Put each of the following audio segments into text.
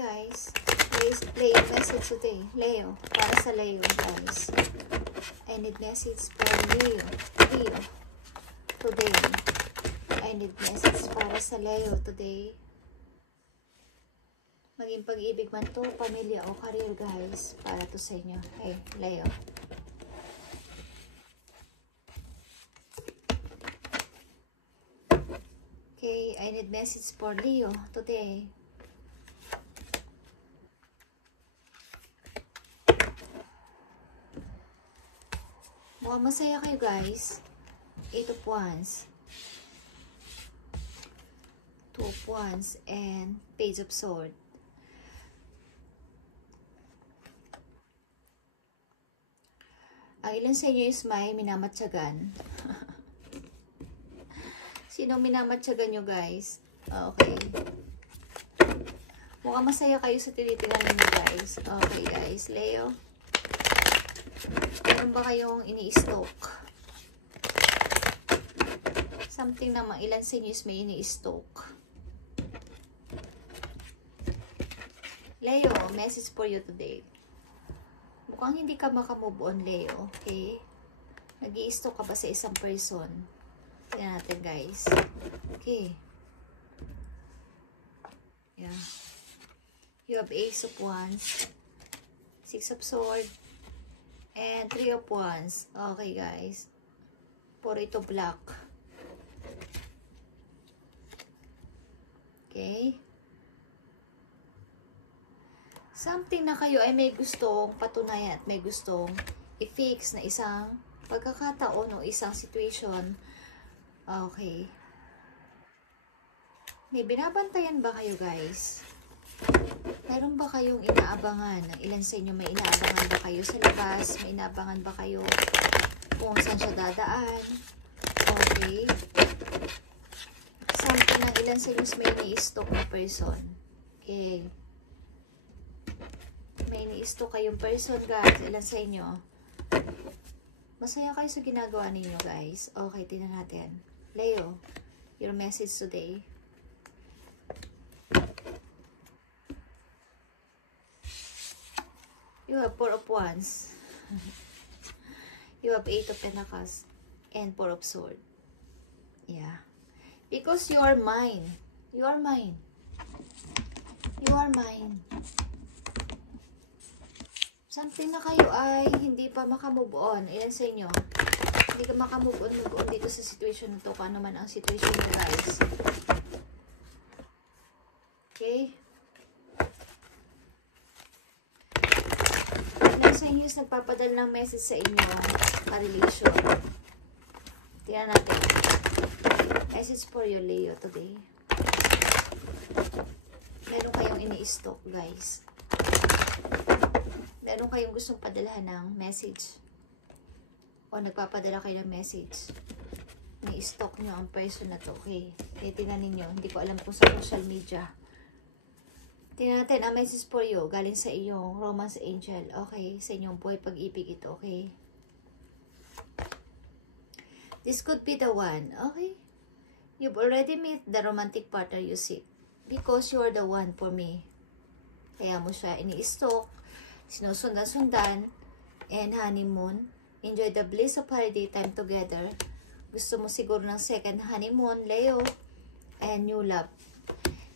guys. Leo message today. Leo. Para sa Leo, guys. I need message for Leo. Leo. Today. I need message para sa Leo today. Maging pag-ibig man to, pamilya o career, guys. Para to sa inyo. Hey, Leo. Okay, I need message for Leo today. Mukhang masaya kayo, guys. 8 of Wands. 2 of Wands and Page of Swords. Ang ilan sa inyo is may minamatsagan. Sino minamatsagan nyo, guys? Okay. Mukhang masaya kayo sa tinitingnan nyo, guys. Okay, guys. Leo. Meron ba kayong ini-stalk? Something naman, ilan sa inyo is may ini-stalk. Leo, message for you today. Mukhang hindi ka makamove on, Leo. Okay? Nag-i-stalk ka ba sa isang person? Tingnan natin, guys. Okay. Yeah. You have Ace of Wands, 6 of Swords, and 3 of Wands. Okay, guys. Puro ito black. Okay. Something na kayo ay may gustong patunayan at may gustong i-fix na isang pagkakataon o isang situation. Okay. May binabantayan ba kayo, guys? Meron ba kayong inaabangan? Ilan sa inyo may inaabangan ba kayo sa labas? May inaabangan ba kayo kung saan siya dadaan? Okay. Something na ilan sa inyo may ni-stalk na person. Okay. May ni-stalk kayong person, guys. Ilan sa inyo? Masaya kayo sa ginagawa ninyo, guys. Okay, tingnan natin. Leo, your message today. You have 4 of Wands. You have 8 of Pentacles and 4 of Swords. Yeah. Because you are mine. You are mine. You are mine. Something na kayo ay hindi pa makamove on. Ilan sa inyo? Hindi ka makamove on dito sa situation na to. Kung ano man ang situation nyo, guys. Okay? Ilan sa inyo is nagpapadala ng message sa inyo ka-relation. Tingnan natin. Message for you, Leo, today. Meron kayong ini-stalk, guys. Meron kayong gustong padalahan ng message. O nagpapadala kayo ng message. Ni-stalk nyo ang person na to. Okay. Kaya tingnan ninyo. Hindi ko alam kung sa social media. Tingnan natin ang message for you. Galing sa iyong romance angel. Okay. Sa inyong buhay pag-ibig ito. Okay. This could be the one. Okay. You've already met the romantic partner you seek. Because you are the one for me. Kaya mo siya ini-stalk. Sinusundan-sundan. And honeymoon. Enjoy the bliss of holiday time together. Gusto mo siguro ng second honeymoon, Leo. And new love.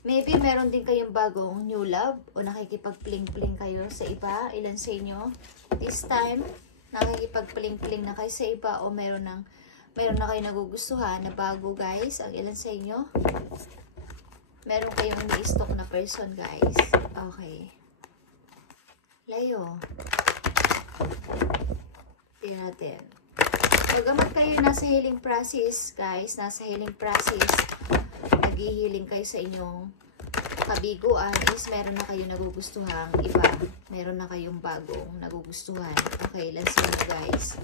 Maybe meron din kayong bagong new love. O nakikipag-pling-pling kayo sa iba. Ilan sa inyo? This time, nakikipag-pling-pling na kayo sa iba. O meron na kayo nagugustuhan na bago, guys. Ang ilan sa inyo? Meron kayong ni-stalk na person, guys. Okay. Leo. Tingnan natin. Bagamat kayo nasa healing process, guys, nasa healing process, nag-healing kayo sa inyong kabiguan, is meron na kayo nagugustuhan iba. Meron na kayong bagong nagugustuhan. Okay, let's see, guys.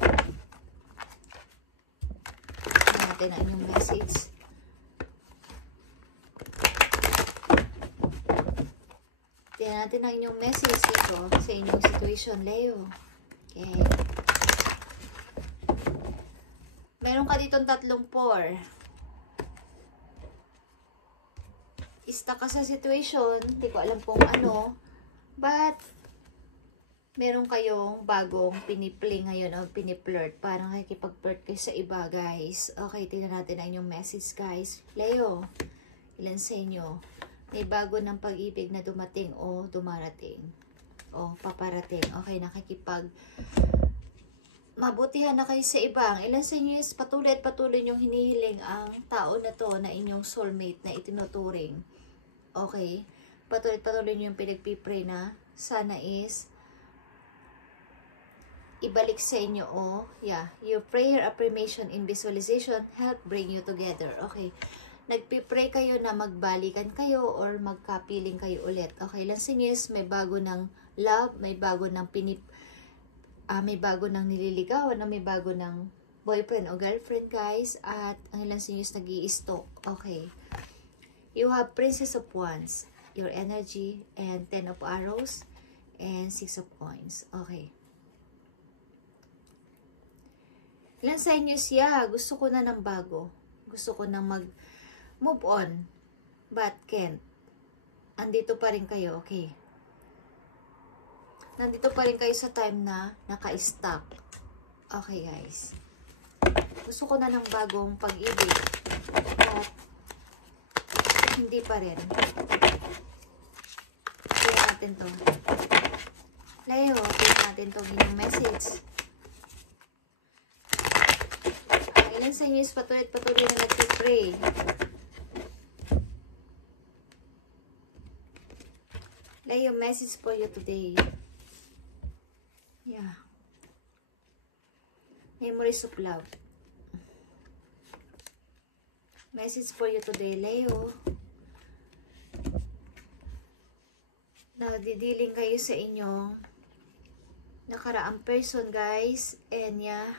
Tingnan natin ang inyong message. Tingnan natin ang inyong message dito sa inyong situation, Leo. Okay. Meron ka ditong 3 4. stuck ka sa situation, hindi ko alam kung ano, but meron kayong bagong pinipling ngayon o pinipflirt. Parang nakikipag-flirt kayo sa iba, guys. Okay, tingnan natin ang inyong message, guys. Leo, ilan sa inyo? May bago ng pag-ibig na dumating o dumarating o paparating. Okay, mabutihan na kayo sa iba. Ang ilan sa inyo is patuloy at patuloy yung hinihiling ang tao na to na inyong soulmate na itinuturing. Okay? Patuloy at patuloy yung pinagpipray na sana is ibalik sa inyo your prayer, affirmation, and visualization help bring you together. Okay. Nagpipray kayo na magbalikan kayo or magkapiling kayo ulit. Okay. Ilan sa inyo is may bago ng love, may bago ng may bago ng nililigawan, may bago ng boyfriend o girlfriend, guys. At ang ilan sa inyo is nag-i-stalk. Okay. You have Princess of Wands, your energy, and 10 of Arrows, and 6 of Coins. Okay. Ilan sa inyo siya, gusto ko na ng bago. Gusto ko na mag-move on. But can't. Andito pa rin kayo, okay. Nandito pa rin kayo sa time na naka-stuck. Okay, guys. Gusto ko na ng bagong pag-ibig. But hindi pa rin. Tingnan natin to. Leo, tingnan natin to yung message. Ilan sa inyo is patuloy na nagpipray. Leo, message for you today. Yeah. Memories of love. Message for you today, Leo. Nadidiling kayo sa inyong nakaraang person, guys. And yeah,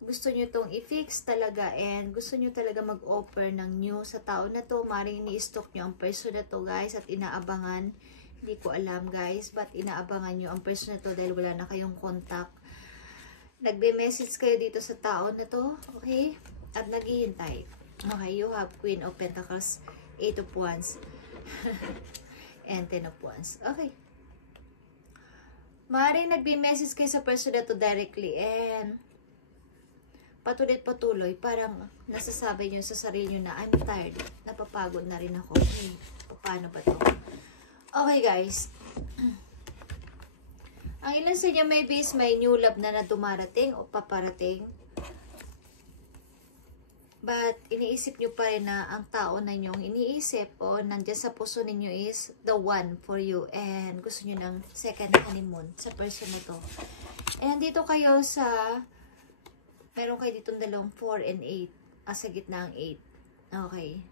gusto nyo itong i-fix talaga and gusto nyo talaga mag-offer ng new sa tao na to. Maring ini-stalk nyo ang person na to, guys, at inaabangan. Hindi ko alam, guys, but inaabangan nyo ang person na to dahil wala na kayong contact. Nagbe-message kayo dito sa tao na to, okay? At naghihintay. Okay, you have Queen of Pentacles, 8 of Wands, and 10 of Wands. Okay. Maring nagbe-message kayo sa person na to directly and patuloy, parang nasasabi nyo sa sarili nyo na I'm tired, napapagod na rin ako. Okay, paano ba to? Okay, guys. Ang ilan sa inyo maybe is may new love na dumarating o paparating. But iniisip nyo pa rin na ang tao na nyong iniisip o nandyan sa puso ninyo is the one for you. And gusto nyo ng second honeymoon sa person na to. And dito kayo sa meron kayo ditong dalawang 4 and 8. Sa gitna ang 8. Okay.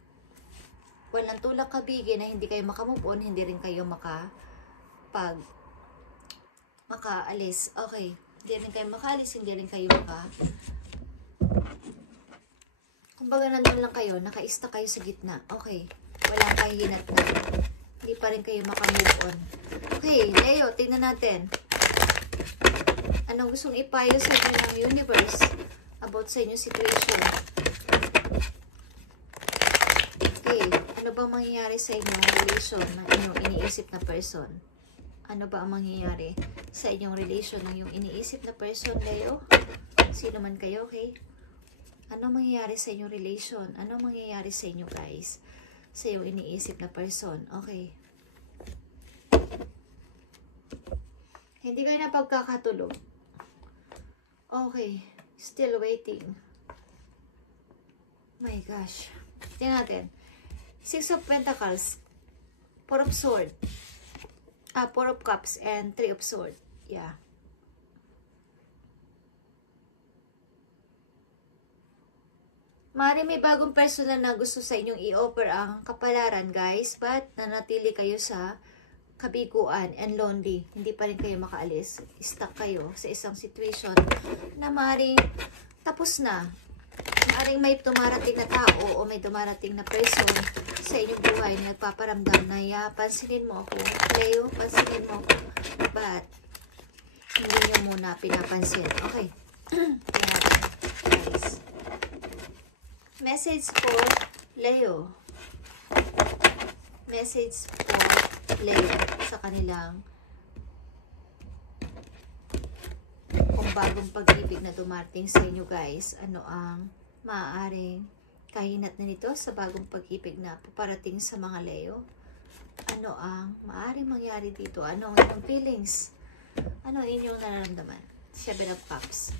Walang tulak kabigi na hindi kayo makamove on, hindi rin kayo makaalis. Okay. Hindi rin kayo makaalis, hindi rin kayo kumbaga nandun lang kayo, naka-stuck kayo sa gitna. Okay. Walang kahinat na. Hindi pa rin kayo makamove on. Okay, Leo, tingnan natin. Anong gustong ipayo sa inyo ng universe about sa inyong situation? Okay, ano ba mangyayari sa inyong relation ng inyong iniisip na person? Ano ba ang mangyayari sa inyong relation ng inyong iniisip na person, Leo? Sino man kayo, okay? Ano mangyayari sa inyong relation? Ano mangyayari sa inyo, guys? Sa inyong iniisip na person, okay? Hindi kayo napagkakatulog. Okay, still waiting. My gosh. Tingnan natin. 6 of Pentacles, 4 of Swords, 4 of Cups, and 3 of Swords. Yeah. Mari may bagong personal na gusto sa inyong i-offer ang kapalaran, guys. But nanatili kayo sa kabiguan and lonely. Hindi pa rin kayo makaalis. Stuck kayo sa isang situation na maring tapos na. Maring may dumarating na tao o may dumarating na person sa inyong buhay na nagpaparamdam na pansinin mo ako. Leo, pansinin mo ako. But hindi nyo muna pinapansin. Okay. Guys. Message for Leo. Message for Leo sa kanilang kung bagong pag-ibig na dumating sa inyo guys. Ano ang maaaring kahinat na nito sa bagong pag-ibig na paparating sa mga Leo? Ano ang maaaring mangyari dito? Ano ang inyong feelings? Ano ang inyong nararamdaman? 7 of Cups,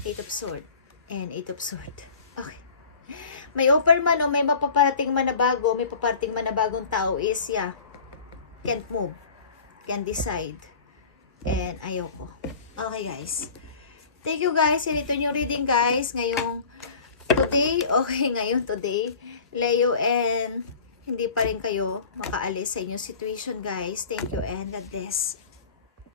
8 of Swords, and 8 of Swords. Okay. May offer man o may mapaparating man na bago, may paparating man na bagong tao is, yeah, can't move, can't decide, and ayoko. Okay guys. Thank you guys. Ito yung reading guys. Ngayong today, today, Leo, and hindi pa rin kayo makaalis sa inyong situation guys. Thank you and God bless.